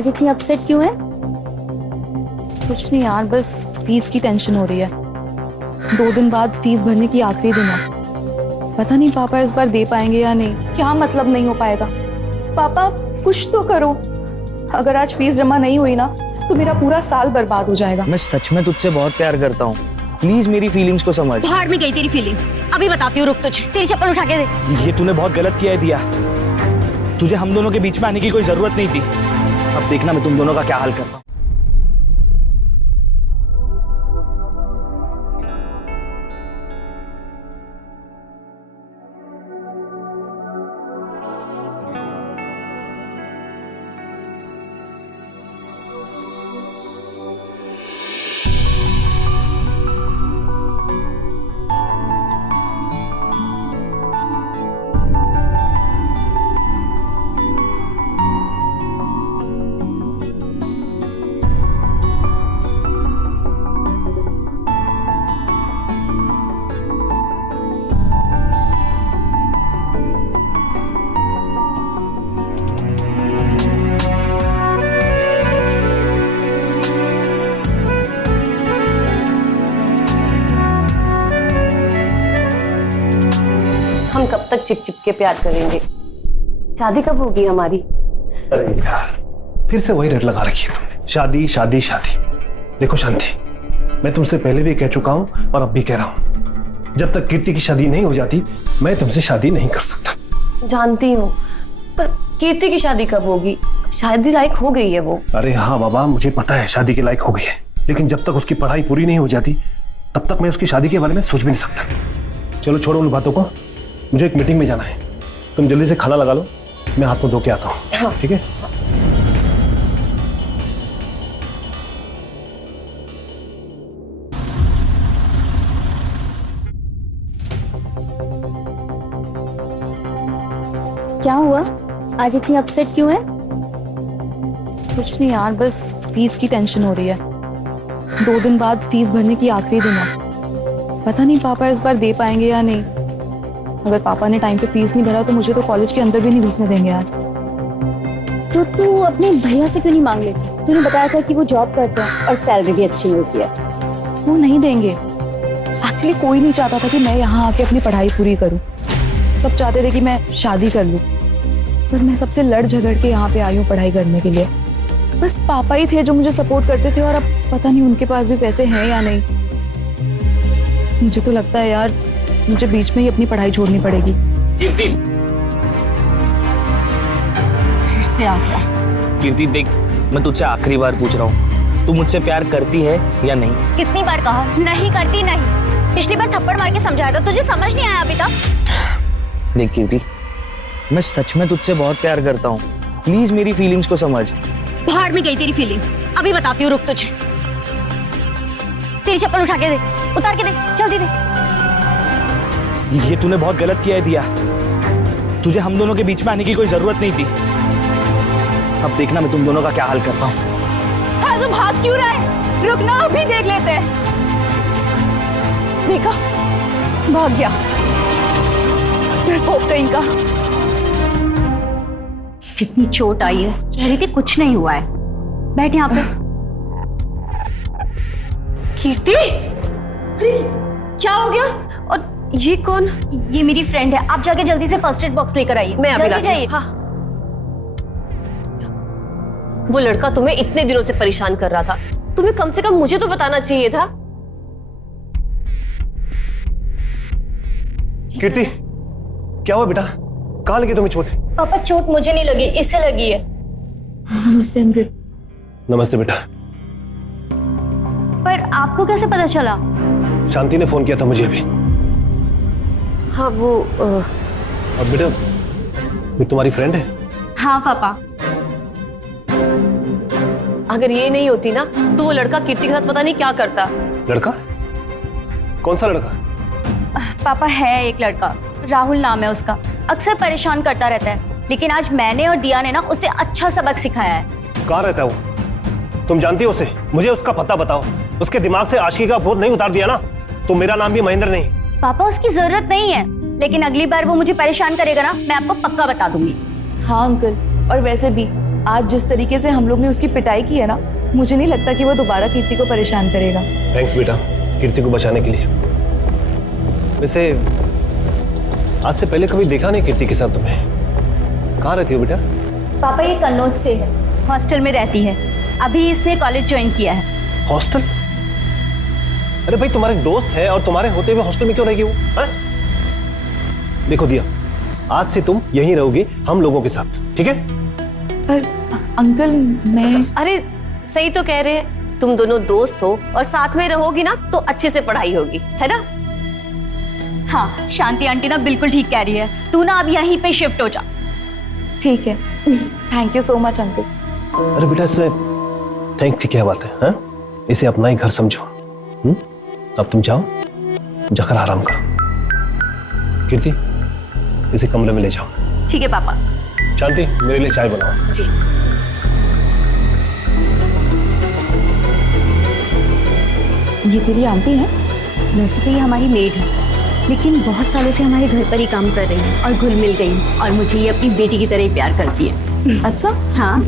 आज इतनी अपसेट क्यों है? कुछ नहीं यार, बस फीस की टेंशन हो रही है। 2 दिन बाद फीस भरने की आखिरी दिन है। पता नहीं पापा इस बार दे पाएंगे या नहीं। क्या मतलब नहीं हो पाएगा? पापा कुछ तो करो। अगर आज फीस जमा नहीं हुई ना तो मेरा पूरा साल बर्बाद हो जाएगा। मैं सच में तुझसे बहुत प्यार करता हूँ, प्लीज मेरी फीलिंग्स को समझ। भाड़ में गई तेरी फीलिंग्स, अभी बताती हूँ, रुक तुझे। तेरी चप्पल उठा के दे। ये तूने बहुत गलत किया है दिया, तुझे हम दोनों के बीच में आने की कोई जरूरत नहीं थी। अब देखना मैं तुम दोनों का क्या हाल करता हूँ। हम कब तक चिप चिप के प्यार करेंगे? शादी कब होगी हमारी? अरे यार, फिर से वही रट लगा रखी है तुमने। शादी शादी शादी। देखो शांति, मैं तुमसे पहले भी कह चुका हूं और अब भी कह रहा हूं, जब तक कीर्ति की शादी नहीं हो जाती मैं तुमसे शादी नहीं कर सकता। जानती हूँ, पर कीर्ति की शादी कब होगी? शादी लायक हो गई है वो। अरे हाँ बाबा, मुझे पता है शादी के लायक हो गई है, लेकिन जब तक उसकी पढ़ाई पूरी नहीं हो जाती तब तक मैं उसकी शादी के बारे में सोच भी नहीं सकता। चलो छोड़ो उन बातों को, मुझे एक मीटिंग में जाना है। तुम जल्दी से खाना लगा लो, मैं हाथ में धो के आता हूँ। हाँ। ठीक है? क्या हुआ? आज इतनी अपसेट क्यों है? कुछ नहीं यार, बस फीस की टेंशन हो रही है। 2 दिन बाद फीस भरने की आखिरी दिन है। पता नहीं पापा इस बार दे पाएंगे या नहीं। अगर पापा ने टाइम पे फीस नहीं भरा तो मुझे तो कॉलेज के अंदर भी नहीं घुसने देंगे यार। तो तू अपने भैया से क्यों नहीं मांग लेती? तूने बताया था कि वो जॉब करते हैं और सैलरी भी अच्छी मिलती है। वो नहीं देंगे। एक्चुअली कोई नहीं चाहता था कि मैं यहाँ आके अपनी पढ़ाई पूरी करूँ। सब चाहते थे कि मैं शादी कर लूँ, पर मैं सबसे लड़ झगड़ के यहाँ पे आई हूँ पढ़ाई करने के लिए। बस पापा ही थे जो मुझे सपोर्ट करते थे, और अब पता नहीं उनके पास भी पैसे हैं या नहीं। मुझे तो लगता है यार, मुझे बीच में ही अपनी पढ़ाई छोड़नी पड़ेगी। कीर्ति, फिर से आ गया। कीर्ति देख, मैं तुझसे आखिरी बार पूछ रहा हूँ, तू मुझसे प्यार करती है या नहीं? कितनी बार कहा नहीं करती नहीं। पिछली बार थप्पड़ मार के समझाया था, तुझे समझ नहीं आया अभी तक? देख कीर्ति, मैं सच में तुझसे बहुत प्यार करता हूँ, प्लीज मेरी फीलिंग्स को समझ। भाड़ में गई तेरी फीलिंग्स, अभी बताती हूँ, रुक तुझे। तेरी चप्पल उठा के दे, उतार के दे, जल्दी दे। ये तूने बहुत गलत किया है दिया, तुझे हम दोनों के बीच में आने की कोई जरूरत नहीं थी। अब देखना मैं तुम दोनों का क्या हाल करता हूँ। हाँ, तो भाग क्यों रहा है? रुकना, अभी देख लेते हैं। देखा, भाग गया। डरपोक कहीं का। कितनी चोट आई है? कह रही थी कुछ नहीं हुआ है। बैठ यहाँ पे। कीर्ति? अरे क्या हो गया? और ये कौन? ये मेरी फ्रेंड है, आप जाके जल्दी से फर्स्ट एड बॉक्स लेकर आइए। मैं अभी जल्दी जाइए। हाँ। वो लड़का तुम्हें इतने दिनों से परेशान कर रहा था, तुम्हें कम से कम मुझे तो बताना चाहिए था। कीर्ति, क्या हुआ बेटा? कहाँ लगी तुम्हें चोट? पापा, चोट मुझे नहीं लगी, इससे लगी है। नमस्ते अंकल। नमस्ते बेटा। पर आपको कैसे पता चला? शांति ने फोन किया था मुझे अभी। हाँ वो अब बेटा, ये तुम्हारी फ्रेंड है? हाँ पापा। अगर ये नहीं होती ना तो वो लड़का कीर्ति के साथ पता नहीं क्या करता। लड़का? कौन सा लड़का? पापा, है एक लड़का, राहुल नाम है उसका। अक्सर परेशान करता रहता है, लेकिन आज मैंने और दिया ने ना उसे अच्छा सबक सिखाया है। कहाँ रहता है वो? तुम जानती हो उसे? मुझे उसका पता बताओ। उसके दिमाग से आशिकी का बोझ नहीं उतार दिया ना तो मेरा नाम भी महेंद्र नहीं। पापा, उसकी जरूरत नहीं है, लेकिन अगली बार वो मुझे परेशान करेगा ना, मैं आपको पक्का बता दूंगी। हाँ अंकल, और वैसे भी आज जिस तरीके से हम लोग ने उसकी पिटाई की है ना, मुझे नहीं लगता कि वो दोबारा कीर्ति को परेशान करेगा। थैंक्स बेटा, कीर्ति को बचाने के लिए। वैसे आज से पहले कभी देखा नहीं कीर्ति के साथ तुम्हें। कहाँ रहती हो बेटा? पापा ये कन्नौज से है, हॉस्टल में रहती है। अभी इसने कॉलेज ज्वाइन किया है। हॉस्टल? अरे भाई तुम्हारे दोस्त है और तुम्हारे होते हुए हॉस्टल में क्यों रहेगी वो? हाँ? देखो दिया, आज से तुम यहीं रहोगे हम लोगों के साथ, ठीक है? पर अंकल मैं अरे सही तो कह रहे हैं, तुम दोनों दोस्त हो और साथ में रहोगी ना तो अच्छे से पढ़ाई होगी, है ना? हाँ, शांति आंटी ना बिल्कुल ठीक कह रही है। तू ना अब यहीं पे शिफ्ट हो जा। ठीक है। Thank you so much uncle. अरे बेटा इसमें थैंक की क्या बात है? हाँ? इसे अपना ही घर समझो। अब तुम जाओ, जाकर आराम करो। कीर्ति इसे कमरे में ले जाओ। ठीक है पापा। शांति मेरे लिए चाय बनाओ। जी। ये तेरी आंटी है? वैसे तो ये हमारी मेड है, लेकिन बहुत सालों से हमारे घर पर ही काम कर रही है और घुल मिल गई और मुझे ये अपनी बेटी की तरह ही प्यार करती है। अच्छा। हाँ।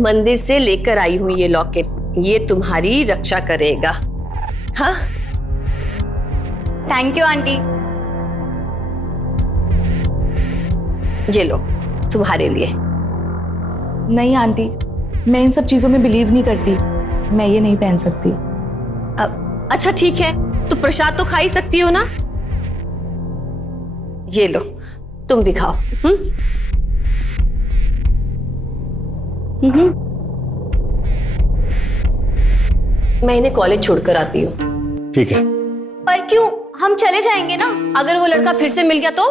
मंदिर से लेकर आई हूं ये लॉकेट, ये तुम्हारी रक्षा करेगा। हाँ, थैंक यू आंटी। ये लो तुम्हारे लिए। नहीं आंटी, मैं इन सब चीजों में बिलीव नहीं करती। मैं ये नहीं पहन सकती। अच्छा ठीक है, तो प्रसाद तो खा ही सकती हो ना। ये लो तुम भी खाओ। मैं इन्हें कॉलेज छोड़कर आती हूँ। ठीक है। पर क्यों? हम चले जाएंगे ना। अगर वो लड़का फिर से मिल गया तो?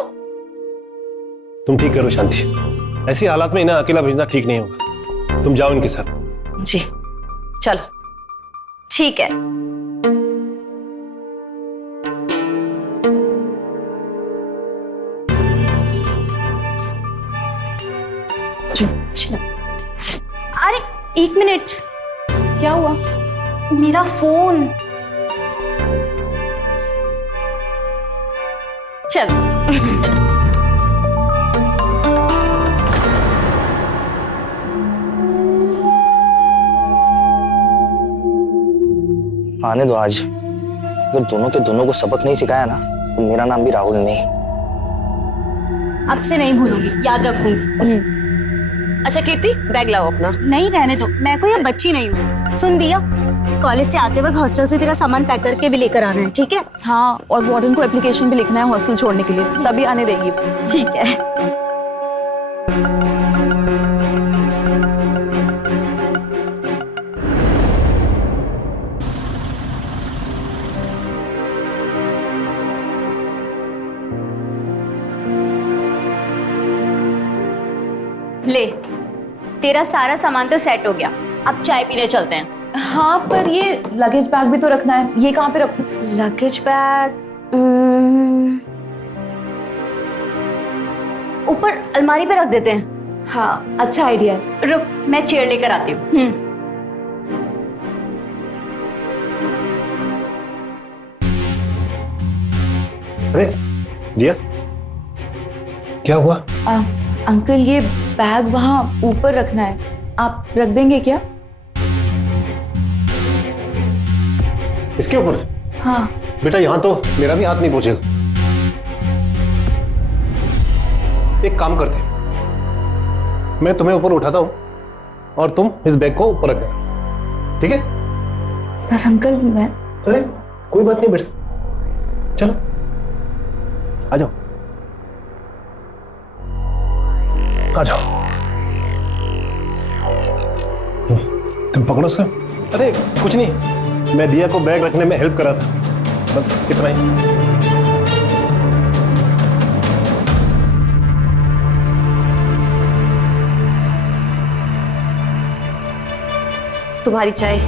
तुम ठीक करो शांति, ऐसी हालात में इन्हें अकेला भेजना ठीक नहीं होगा। तुम जाओ इनके साथ। जी चलो। ठीक है। अरे एक मिनट, क्या हुआ? मेरा फोन। चल। आने दो आज। अगर दोनों के दोनों को सबक नहीं सिखाया ना तो मेरा नाम भी राहुल नहीं। अब से नहीं भूलूंगी, याद रखूंगी। अच्छा कीर्ति, बैग लाओ अपना। नहीं रहने दो, मैं कोई अब बच्ची नहीं हूँ। सुन दिया, कॉलेज से आते वक्त हॉस्टल से तेरा सामान पैक करके भी लेकर आना है, ठीक है? हाँ, और वार्डन को एप्लीकेशन भी लिखना है हॉस्टल छोड़ने के लिए, तभी आने देंगी। ठीक है। ले, तेरा सारा सामान तो सेट हो गया। अब चाय पीने चलते हैं। हाँ, पर ये लगेज बैग भी तो रखना है। ये कहाँ पे रखूं? लगेज बैग ऊपर अलमारी पे रख देते हैं। हाँ, अच्छा आइडिया है। रुक, मैं चेयर लेकर आती हूँ। अरे दिया, क्या हुआ? अंकल, ये बैग वहाँ ऊपर रखना है, आप रख देंगे क्या? इसके ऊपर? हाँ। बेटा यहाँ तो मेरा भी हाथ नहीं पहुंचेगा। एक काम करते, मैं तुम्हें ऊपर उठाता हूँ और तुम इस बैग को ऊपर रख देना, ठीक है? पर अंकल मैं अरे कोई बात नहीं बेटा, चलो आ जाओ आ जाओ। तुम पकड़ो सर। अरे कुछ नहीं, मैं दिया को बैग रखने में हेल्प करा था, बस इतना ही। तुम्हारी चाय।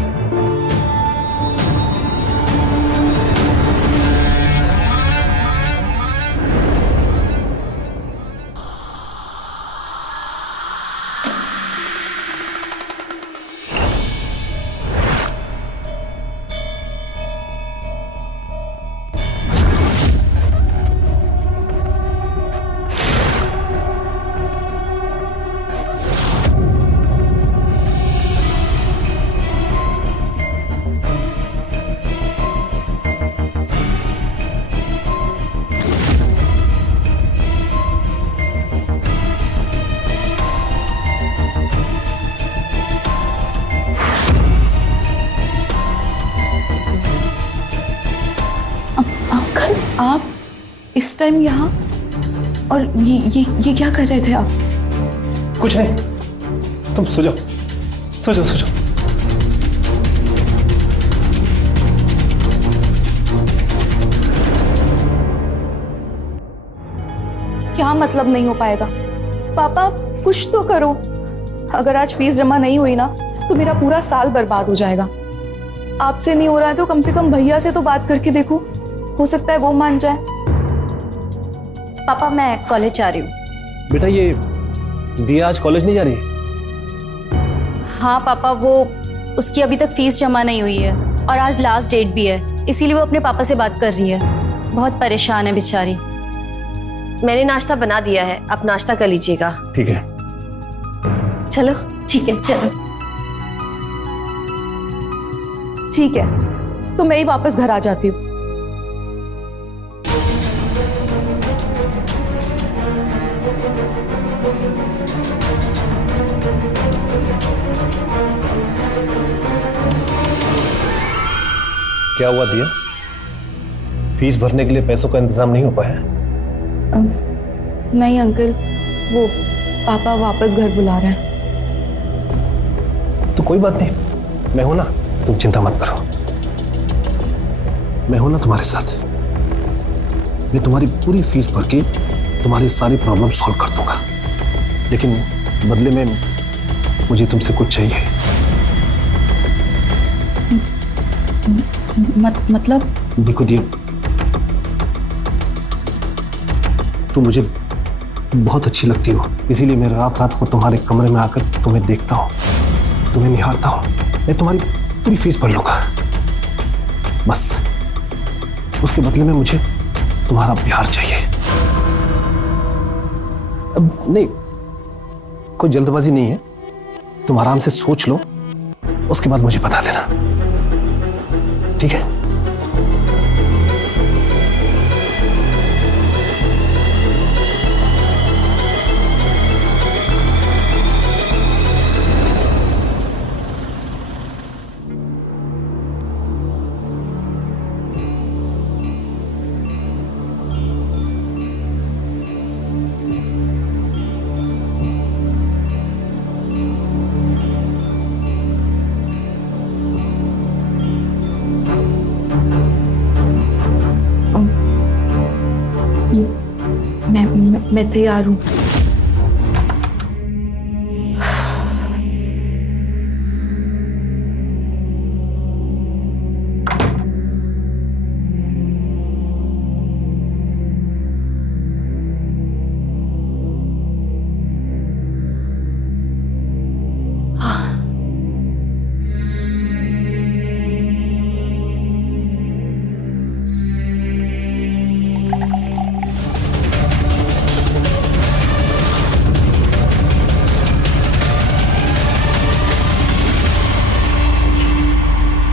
अंकल आप इस टाइम यहाँ, और ये क्या कर रहे थे आप? कुछ नहीं, तुम सो जाओ सो जाओ सो जाओ। क्या मतलब नहीं हो पाएगा? पापा कुछ तो करो। अगर आज फीस जमा नहीं हुई ना तो मेरा पूरा साल बर्बाद हो जाएगा। आपसे नहीं हो रहा है तो कम से कम भैया से तो बात करके देखो, हो सकता है वो मान जाए। पापा मैं कॉलेज जा रही हूँ। बेटा ये दिया आज कॉलेज नहीं जा रही? हाँ पापा, वो उसकी अभी तक फीस जमा नहीं हुई है और आज लास्ट डेट भी है, इसीलिए वो अपने पापा से बात कर रही है। बहुत परेशान है बेचारी। मैंने नाश्ता बना दिया है, आप नाश्ता कर लीजिएगा। ठीक है चलो। ठीक है चलो। ठीक है तो मैं ही वापस घर आ जाती हूँ। क्या हुआ दिया? फीस भरने के लिए पैसों का इंतजाम नहीं हो पाया? नहीं अंकल, वो पापा वापस घर बुला रहे हैं। तो कोई बात नहीं, मैं हूं ना, तुम चिंता मत करो, मैं हूं ना तुम्हारे साथ। मैं तुम्हारी पूरी फीस भर के तुम्हारी सारी प्रॉब्लम सॉल्व कर दूंगा, लेकिन बदले में मुझे तुमसे कुछ चाहिए। मतलब? देखो दिया, तुम मुझे बहुत अच्छी लगती हो, इसीलिए मैं रात रात को तुम्हारे कमरे में आकर तुम्हें देखता हूँ, तुम्हें निहारता हूँ। मैं तुम्हारी पूरी फीस भर लूंगा, बस उसके बदले में मुझे तुम्हारा प्यार चाहिए। अब नहीं, कोई जल्दबाजी नहीं है, तुम आराम से सोच लो, उसके बाद मुझे बता देना, ठीक है? मैं तैयार हूँ।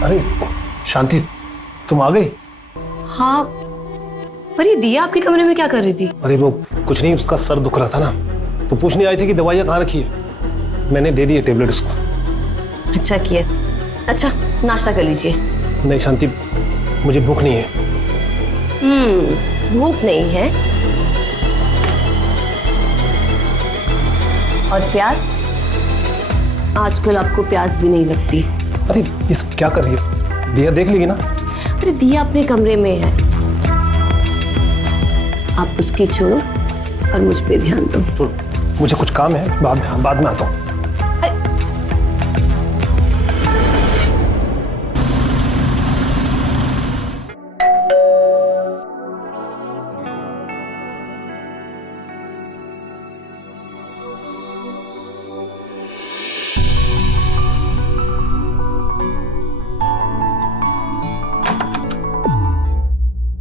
अरे शांति, तुम आ गई? हाँ, पर ये दिया आपके कमरे में क्या कर रही थी? अरे वो कुछ नहीं, उसका सर दुख रहा था ना, तो पूछने आई थी कि दवाइयाँ कहाँ रखी है। मैंने दे दिए टेबलेट उसको। अच्छा किए। अच्छा नाश्ता कर लीजिए। नहीं शांति, मुझे भूख नहीं है। भूख नहीं है और प्यास? आजकल आपको प्यास भी नहीं लगती। अरे ये सब क्या कर रही है? दिया देख लेगी ना। अरे दिया अपने कमरे में है, आप उसकी छोड़ो और मुझ पे ध्यान दो। छोड़ो, मुझे कुछ काम है, बाद में आता हूँ।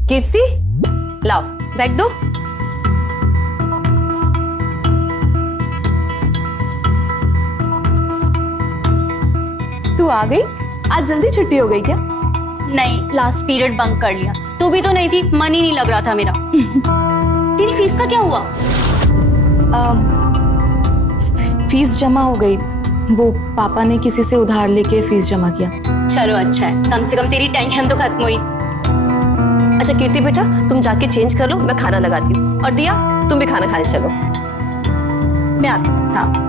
कीर्ति लाओ बैग दो। तू आ गई? आज जल्दी छुट्टी हो गई क्या? नहीं, लास्ट पीरियड बंक कर लिया। तू भी तो नहीं थी, मन ही नहीं लग रहा था मेरा। तेरी फीस का क्या हुआ? फीस जमा हो गई, वो पापा ने किसी से उधार लेके फीस जमा किया। चलो अच्छा है, कम से कम तेरी टेंशन तो खत्म हुई। अच्छा कीर्ति बेटा तुम जाके चेंज कर लो, मैं खाना लगाती हूँ। और दिया तुम भी खाना खाने चलो। मैं आती हूँ। हाँ।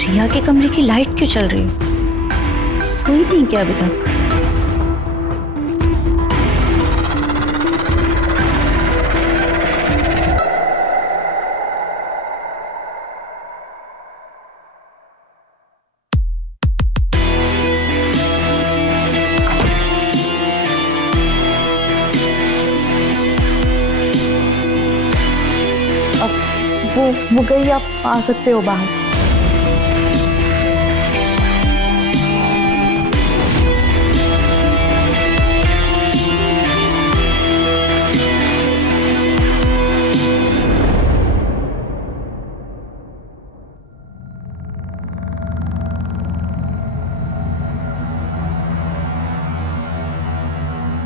रिया के कमरे की लाइट क्यों चल रही है? सोई नहीं क्या अभी तक? वो गई, आप आ सकते हो बाहर।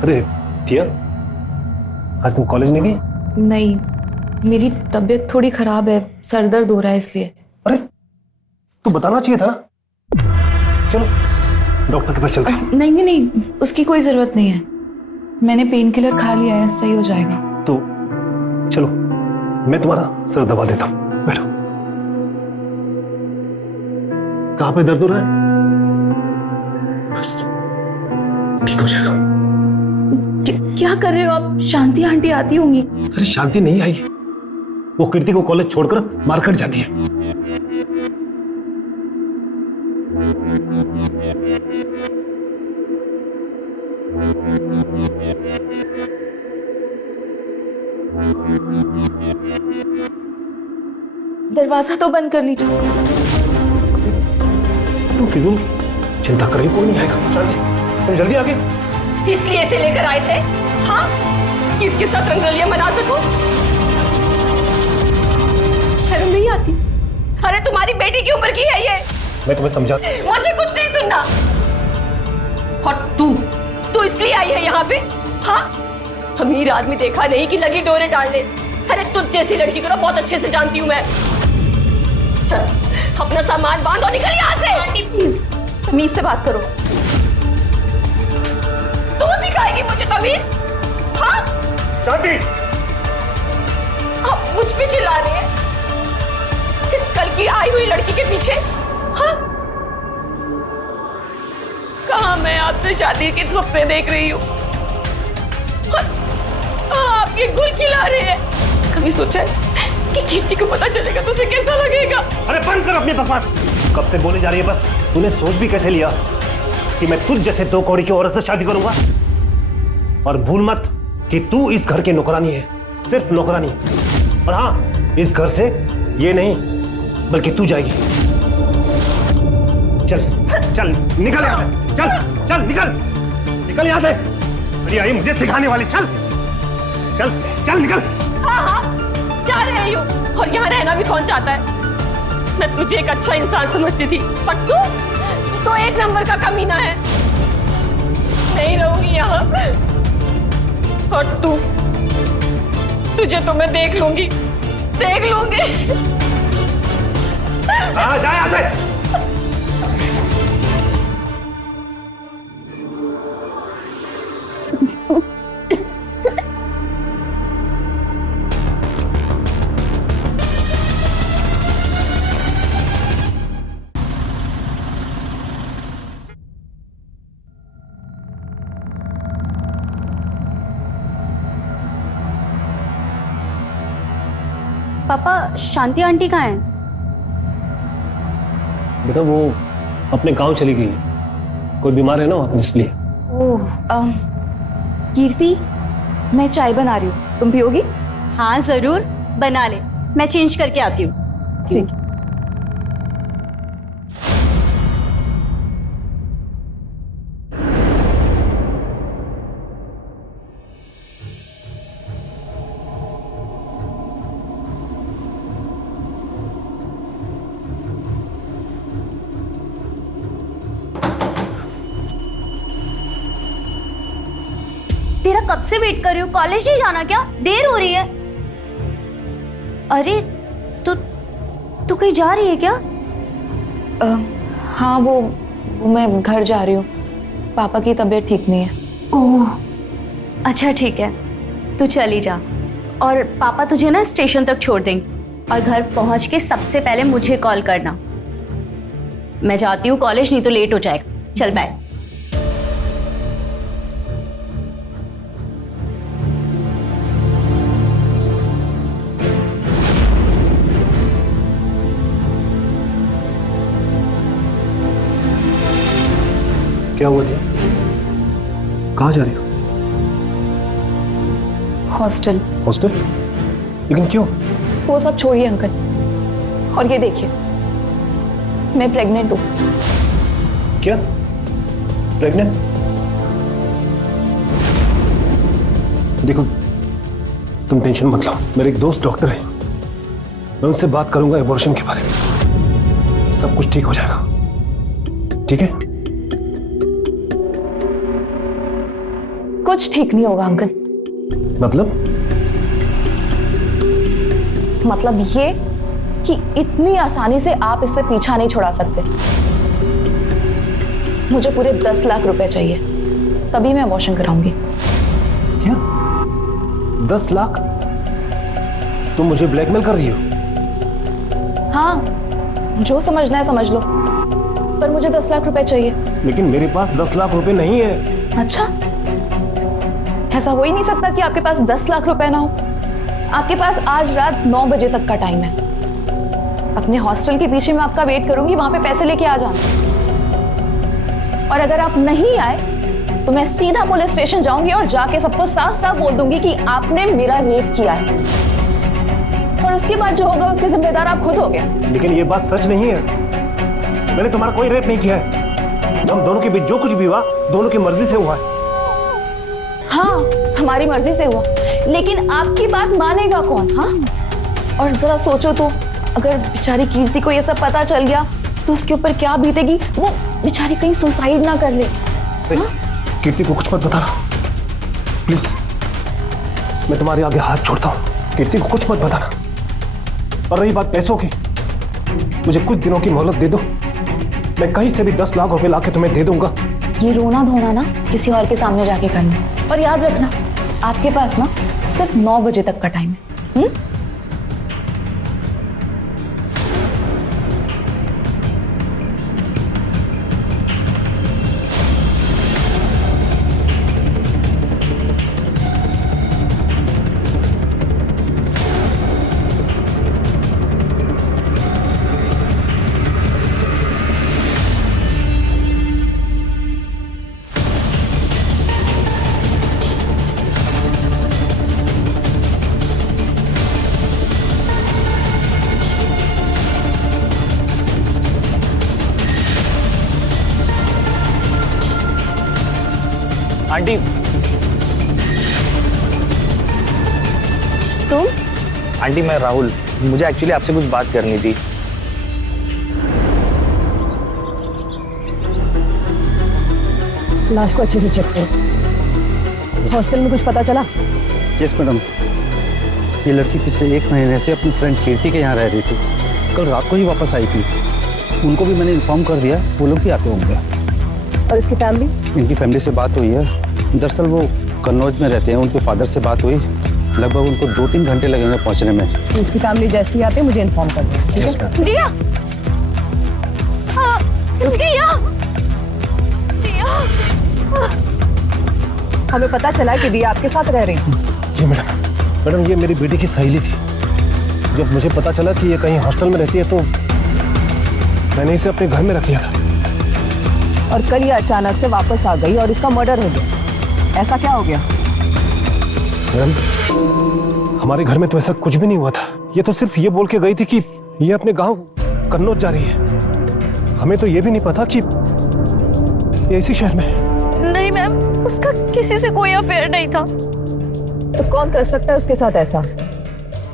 अरे दिया, आज तुम कॉलेज नहीं गई? नहीं, मेरी तबीयत थोड़ी खराब है, सर दर्द हो रहा है इसलिए। अरे तू बताना चाहिए था ना। चलो डॉक्टर के पास चलते हैं। नहीं, उसकी कोई जरूरत नहीं है। मैंने पेन किलर खा लिया है, सही हो जाएगा। तो चलो मैं तुम्हारा सर दबा देता हूँ, बैठो। कहाँ पे दर्द हो रहा है? बस ठीक हो जाएगा। क्या कर रहे हो आप? शांति आंटी आती होंगी। अरे शांति नहीं आई है, वो कीर्ति को कॉलेज छोड़कर मार्केट जाती है। दरवाजा तो बंद कर लीजिए। तुम फिजूल चिंता कर रही हो, कोई नहीं आएगा। शांति तुम जल्दी आगे। इसलिए इसे लेकर आए थे? हाँ, किसके साथ रंगरलियां मना सको? शर्म नहीं आती? अरे तुम्हारी बेटी की उम्र की है ये। मैं तुम्हें समझा। मुझे कुछ नहीं सुनना। और तू इसलिए आई है यहाँ पे? हाँ, अमीर आदमी देखा नहीं कि लगी डोरे डालने। अरे तुझ जैसी लड़की को ना बहुत अच्छे से जानती हूँ मैं। चल अपना सामान बांध और निकल यहाँ से। आंटी प्लीज तमीज से बात करो। तू सिखाएगी मुझे तमीज? हाँ, शांति आप मुझ पे चिल्ला रहे हैं इस कल की आई हुई लड़की के पीछे? हाँ, कहाँ मैं आपसे शादी के सपने देख रही हूँ, आप ये गुल खिला रहे हैं। कभी सोचा है कि कीर्ति को पता चलेगा तो उसे कैसा लगेगा? अरे बंद कर अपनी बकवास। कब से बोली जा रही है, बस तूने सोच भी कैसे लिया कि मैं तुझ जैसे 2 कौड़ी की औरत से शादी करूंगा? और भूल मत कि तू इस घर की नौकरानी है, सिर्फ नौकरानी। और हाँ, इस घर से ये नहीं बल्कि तू जाएगी। चल चल निकल यहाँ से, चल चल निकल निकल यहाँ से। अरे आई मुझे सिखाने वाली, चल चल चल निकल। हाँ हाँ जा रही हूँ, और यहाँ रहना भी कौन चाहता है? मैं तुझे एक अच्छा इंसान समझती थी, पर तू तो एक नंबर का कमीना है। नहीं रहूंगी यहाँ। और तुझे तो मैं देख लूंगी। हाँ जा यहाँ से। पापा, शांति आंटी कहाँ हैं? बेटा वो अपने गांव चली गई, कोई बीमार है ना इसलिए। ओह कीर्ति, मैं चाय बना रही हूँ, तुम पियोगी? हाँ जरूर, बना ले, मैं चेंज करके आती हूँ। ठीक। तेरा कब से वेट कर रही हूँ, कॉलेज नहीं जाना क्या? देर हो रही है। अरे तू कहीं जा रही है क्या? हाँ वो मैं घर जा रही हूँ, पापा की तबीयत ठीक नहीं है। ओह अच्छा ठीक है, तू चली जा, और पापा तुझे ना स्टेशन तक छोड़ देंगे, और घर पहुंच के सबसे पहले मुझे कॉल करना। मैं जाती हूँ कॉलेज, नहीं तो लेट हो जाएगा। चल बाय। क्या हुआ दिया? कहाँ जा रही हो? हॉस्टल। हॉस्टल? लेकिन क्यों? वो सब छोड़िए अंकल, और ये देखिए मैं प्रेग्नेंट हूँ। क्या? प्रेग्नेंट? देखो तुम टेंशन मत लो, मेरे एक दोस्त डॉक्टर है, मैं उनसे बात करूंगा एबॉर्शन के बारे में, सब कुछ ठीक हो जाएगा। ठीक है? कुछ ठीक नहीं होगा अंकल। मतलब ये कि इतनी आसानी से आप इससे पीछा नहीं छुड़ा सकते। मुझे पूरे 10 लाख रुपए चाहिए, तभी मैं अबॉर्शन कराऊंगी। क्या? 10 लाख? तुम मुझे ब्लैकमेल कर रही हो? हाँ, जो समझना है समझ लो, पर मुझे 10 लाख रुपए चाहिए। लेकिन मेरे पास 10 लाख रुपए नहीं है। अच्छा, ऐसा हो ही नहीं सकता कि आपके पास 10 लाख रुपए ना हो। आपके पास आज रात 9 बजे तक का टाइम है। अपने हॉस्टल के पीछे मैं आपका वेट करूंगी, वहां पे पैसे लेके आ जाना। और अगर आप नहीं आए तो मैं सीधा पुलिस स्टेशन जाऊंगी और जाके सबको साफ साफ बोल दूंगी कि आपने मेरा रेप किया है, और उसके बाद जो होगा उसके जिम्मेदार आप खुद होगे। लेकिन ये बात सच नहीं है, मैंने तुम्हारा कोई रेप नहीं किया है। हम दोनों के बीच जो कुछ भी हुआ दोनों की मर्जी से हुआ है। हाँ, हमारी मर्जी से हुआ, लेकिन आपकी बात मानेगा कौन? हाँ, और जरा सोचो तो, अगर बेचारी कीर्ति को ये सब पता चल गया तो उसके ऊपर क्या बीतेगी। वो बेचारी कहीं सुसाइड ना कर ले। हाँ? कीर्ति को कुछ मत बताना प्लीज, मैं तुम्हारे आगे हाथ छोड़ता हूँ। कीर्ति को कुछ मत बताना। और रही बात पैसों की, मुझे कुछ दिनों की मोहलत दे दो, मैं कहीं से भी 10 लाख रुपए लाके तुम्हें दे दूंगा। ये रोना धोना ना किसी और के सामने जाके करना, और याद रखना आपके पास ना सिर्फ 9 बजे तक का टाइम है। आंटी तुम? आंटी मैं राहुल, मुझे एक्चुअली आपसे कुछ बात करनी थी। लाश को अच्छे से चेक करो। हॉस्टल में कुछ पता चला? यस मैडम, ये लड़की पिछले 1 महीने से अपनी फ्रेंड कीर्ति के यहाँ रह रही थी। कल रात को ही वापस आई थी। उनको भी मैंने इन्फॉर्म कर दिया, वो लोग भी आते होंगे। और इसकी फैमिली? इनकी फैमिली से बात हुई है। दरअसल वो कन्नौज में रहते हैं, उनके फादर से बात हुई। लगभग उनको 2-3 घंटे लगेंगे पहुँचने में। तो इसकी फैमिली जैसे ही आते मुझे इन्फॉर्म कर दो, ठीक है? दिया, हाँ, दिया, दिया। हमें पता चला कि दिया आपके साथ रह रही थी। जी मैडम, मैडम ये मेरी बेटी की सहेली थी। जब मुझे पता चला कि ये कहीं हॉस्टल में रहती है तो मैंने इसे अपने घर में रख लिया था। और कल ये अचानक से वापस आ गई और इसका मर्डर हो गया। ऐसा क्या हो गया? मैडम हमारे घर में तो ऐसा कुछ भी नहीं हुआ था। ये तो सिर्फ ये बोल के गई थी कि ये अपने गांव कन्नौज जा रही है। हमें तो ये भी नहीं पता कि ये इसी शहर में है। नहीं मैम, उसका किसी से कोई अफेयर नहीं था। तो कौन कर सकता है उसके साथ ऐसा?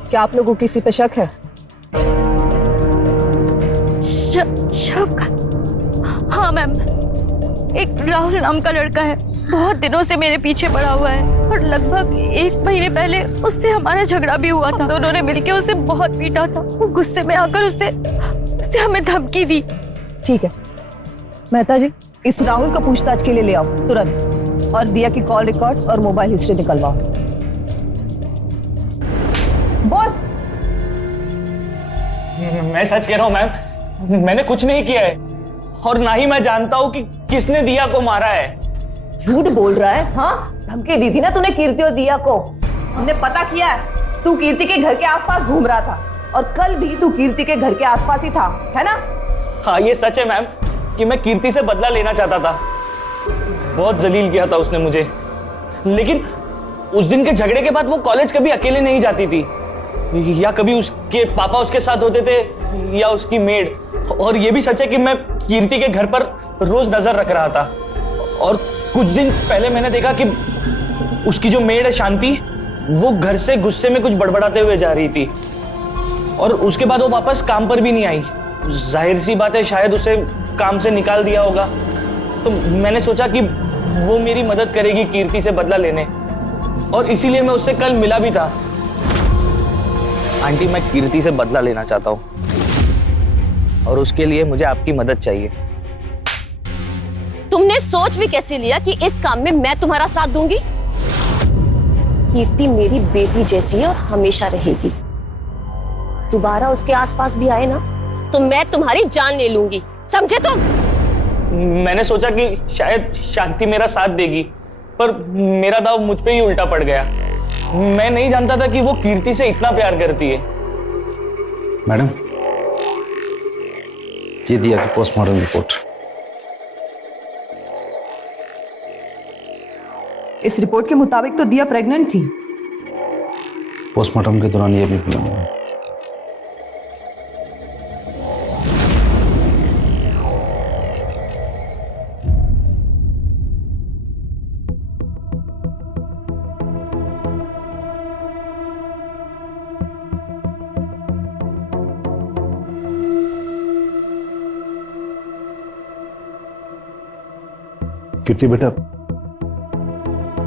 क्या आप लोगों को किसी पे शक है? शक? हाँ मैम, एक राहुल नाम का लड़का है, बहुत दिनों से मेरे पीछे पड़ा हुआ है और लगभग 1 महीने पहले उससे हमारा झगड़ा भी हुआ था। दोनों ने मिलकर उसे बहुत पीटा था। वो गुस्से में आकर उसने हमें धमकी दी। ठीक है मेहता जी, इस राहुल को पूछताछ के लिए ले आओ तुरंत, और दिया की कॉल रिकॉर्ड्स और मोबाइल हिस्ट्री निकलवाओ। बोल। मैं सच कह रहा हूँ मैम, मैंने कुछ नहीं किया है और ना ही मैं जानता हूँ कि किसने दिया को मारा है। झूठ बोल रहा है? हाँ, धमकी दी थी ना तूने कीर्ति और दिया को। हमने पता किया है, तू कीर्ति के घर के आसपास घूम रहा था और कल भी तू कीर्ति के घर के आसपास ही था, है ना? हाँ ये सच है मैम कि मैं कीर्ति से बदला लेना चाहता था। बहुत जलील किया था उसने मुझे, लेकिन उस दिन के झगड़े के बाद वो कॉलेज कभी अकेले नहीं जाती थी, या कभी उसके पापा उसके साथ होते थे या उसकी मेड। और ये भी सच है कि मैं कीर्ति के घर पर रोज नजर रख रहा था और कुछ दिन पहले मैंने देखा कि उसकी जो मेड है शांति, वो घर से गुस्से में कुछ बड़बड़ाते हुए जा रही थी और उसके बाद वो वापस काम पर भी नहीं आई। जाहिर सी बात है शायद उसे काम से निकाल दिया होगा। तो मैंने सोचा कि वो मेरी मदद करेगी कीर्ति से बदला लेने, और इसीलिए मैं उससे कल मिला भी था। आंटी मैं कीर्ति से बदला लेना चाहता हूँ और उसके लिए मुझे आपकी मदद चाहिए। तुमने सोच भी कैसे लिया कि इस काम में मैं तुम्हारा साथ दूंगी? कीर्ति मेरी बेटी जैसी है और हमेशा रहेगी। दोबारा उसके आसपास भी आए ना तो मैं तुम्हारी जान ले लूंगी, समझे तुम? मैंने सोचा कि शायद शांति मेरा साथ देगी, पर मेरा दाव मुझ पे ही उल्टा पड़ गया। मैं नहीं जानता था कि वो कीर्ति से इतना प्यार करती है। मैडम ये दिया कि पोस्टमार्टम रिपोर्ट। इस रिपोर्ट के मुताबिक तो दिया प्रेग्नेंट थी। पोस्टमार्टम के दौरान ये भी मिला। कीर्ति बेटा,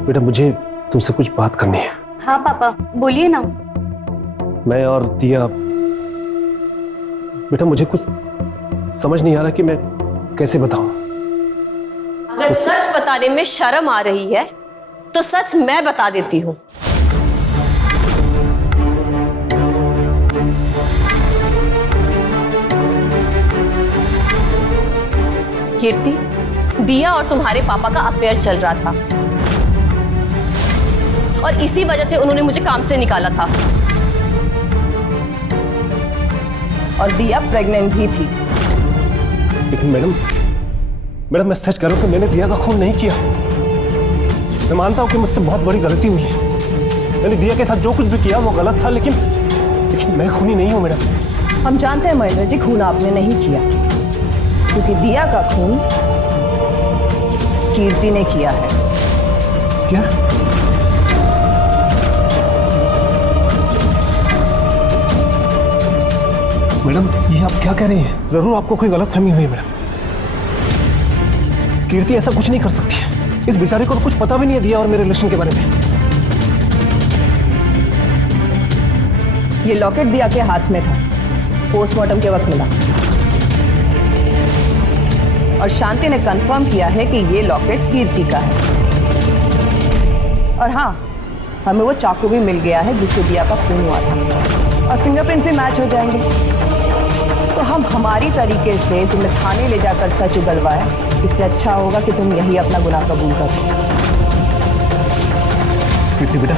बेटा मुझे तुमसे कुछ बात करनी है। हाँ पापा, बोलिए ना। मैं और दिया, बेटा मुझे कुछ समझ नहीं आ रहा कि मैं कैसे बताऊं। अगर सच बताने में शर्म आ रही है तो सच मैं बता देती हूँ। कीर्ति, दिया और तुम्हारे पापा का अफेयर चल रहा था और इसी वजह से उन्होंने मुझे काम से निकाला था। और दिया प्रेग्नेंट भी थी। लेकिन मैडम, मैं सच कह रहा हूं कि मैंने दिया का खून नहीं किया। मैं मानता हूं कि मुझसे बहुत बड़ी गलती हुई है। मैंने दिया के साथ जो कुछ भी किया वो गलत था, लेकिन मैं खूनी नहीं हूं मैडम। हम जानते हैं महेंद्र जी, खून आपने नहीं किया, क्योंकि दिया का खून कीर्ति ने किया है। किया? मैडम ये आप क्या कह रही हैं? जरूर आपको कोई गलतफहमी हुई है मैडम। कीर्ति ऐसा कुछ नहीं कर सकती है। इस बेचारे को तो कुछ पता भी नहीं है दिया और मेरे रिलेशन के बारे में। ये लॉकेट दिया के हाथ में था, पोस्टमार्टम के वक्त मिला, और शांति ने कंफर्म किया है कि ये लॉकेट कीर्ति का है। और हाँ, हमें वो चाकू भी मिल गया है जिससे दिया का खून हुआ था, और फिंगरप्रिंट भी मैच हो जाएंगे। तो हम हमारी तरीके से तुम्हें थाने ले जाकर सच उगलवाए, इससे अच्छा होगा कि तुम यही अपना गुनाह कबूल करो। कीर्ति बेटा,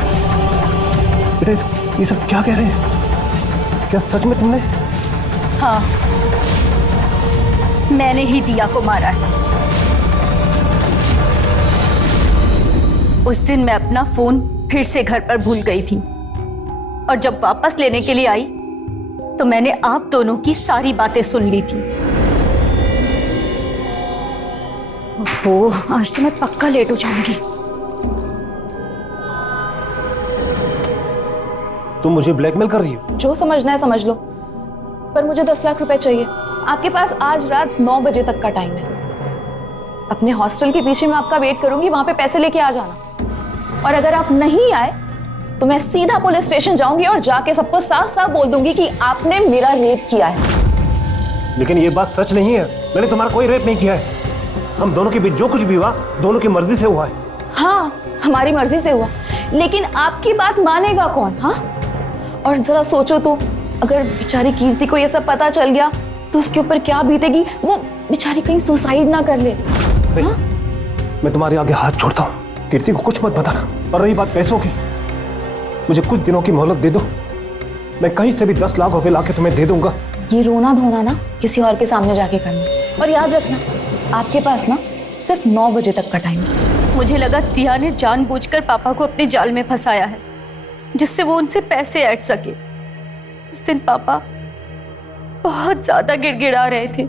बेटा ये सब क्या कह रहे हैं? क्या सच में तुमने? हाँ, मैंने ही दिया को मारा है। उस दिन मैं अपना फोन फिर से घर पर भूल गई थी, और जब वापस लेने के लिए आई तो मैंने आप दोनों की सारी बातें सुन ली थी। ओहो, आज तो मैं पक्का लेट हो जाऊंगी। तुम मुझे ब्लैकमेल कर रही हो? जो समझना है समझ लो, पर मुझे 10 लाख रुपए चाहिए। आपके पास आज रात 9 बजे तक का टाइम है। अपने हॉस्टल के पीछे मैं आपका वेट करूंगी, वहां पे पैसे लेके आ जाना। और अगर आप नहीं आए तो मैं सीधा पुलिस स्टेशन जाऊंगी और जाके सबको साफ साफ बोल दूंगी कि आपने मेरा रेप किया है। लेकिन ये बात सच नहीं है। मैंने तुम्हारा कोई रेप नहीं किया है। हम दोनों के बीच जो कुछ भी हुआ दोनों की मर्जी से हुआ है। हाँ, हमारी मर्जी से हुआ, लेकिन आपकी बात मानेगा कौन? हाँ, और जरा सोचो तो, अगर बेचारी कीर्ति को ये सब पता चल गया तो उसके ऊपर क्या बीतेगी। वो बेचारी कहीं सुसाइड ना कर ले। हाँ? मैं तुम्हारे आगे हाथ छोड़ता हूँ, कीर्ति को कुछ मत बताना। और रही बात पैसों की, मुझे कुछ दिनों की मोहलत दे दो, मैं कहीं से भी 10 लाख रुपए लाके तुम्हें दे दूंगा। ये रोना धोना ना किसी और के सामने जाके करना। और याद रखना, आपके पास ना सिर्फ 9 बजे तक का टाइम है। मुझे लगा दिया ने जानबूझकर पापा को अपने जाल में फंसाया है, जिससे वो उनसे पैसे ऐंठ सके। उस दिन पापा बहुत ज्यादा गिड़गिड़ा रहे थे।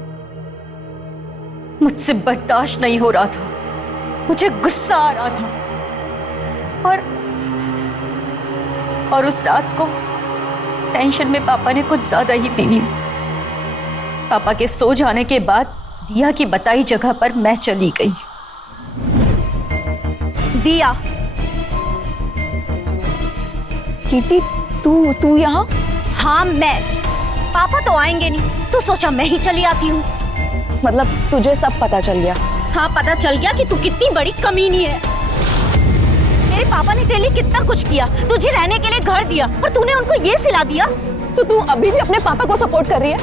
मुझसे बर्दाश्त नहीं हो रहा था, मुझे गुस्सा आ रहा था। और उस रात को टेंशन में पापा ने कुछ ज्यादा ही पी ली। पापा के सो जाने के बाद दिया की बताई जगह पर मैं चली गई। दिया, कीर्ति, तू यहाँ? हाँ मैं। पापा तो आएंगे नहीं तो सोचा मैं ही चली आती हूँ। मतलब तुझे सब पता चल गया? हाँ, पता चल गया कि तू कितनी बड़ी कमीनी है। मेरे पापा ने तेरे लिए कितना कुछ किया, तुझे रहने के लिए घर दिया, और तूने उनको ये सिला दिया। तो तू अभी भी अपने पापा को सपोर्ट कर रही है?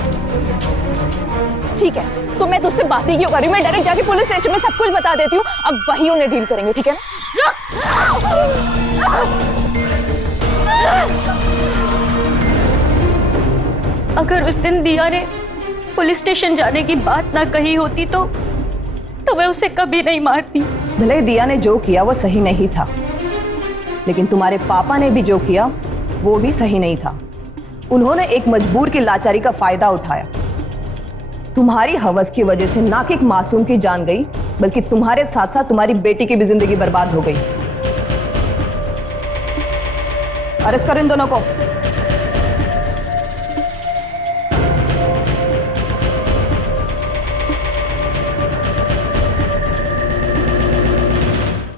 ठीक है, तो मैं तुझसे बात ही क्यों कर रही हूँ? मैं डायरेक्ट जाके पुलिस स्टेशन में सब कुछ बता देती हूँ, अब वही उन्हें डील करेंगे, ठीक है ना? अगर उस दिन दिया ने पुलिस स्टेशन जाने की बात ना कही होती तो मैं उसे कभी नहीं मारती। भले ही दिया ने जो किया वो सही नहीं था, लेकिन तुम्हारे पापा ने भी जो किया वो भी सही नहीं था। उन्होंने एक मजबूर की लाचारी का फायदा उठाया। तुम्हारी हवस की वजह से ना कि एक मासूम की जान गई, बल्कि तुम्हारे साथ साथ तुम्हारी बेटी की भी जिंदगी बर्बाद हो गई। अरेस्ट करो इन दोनों को।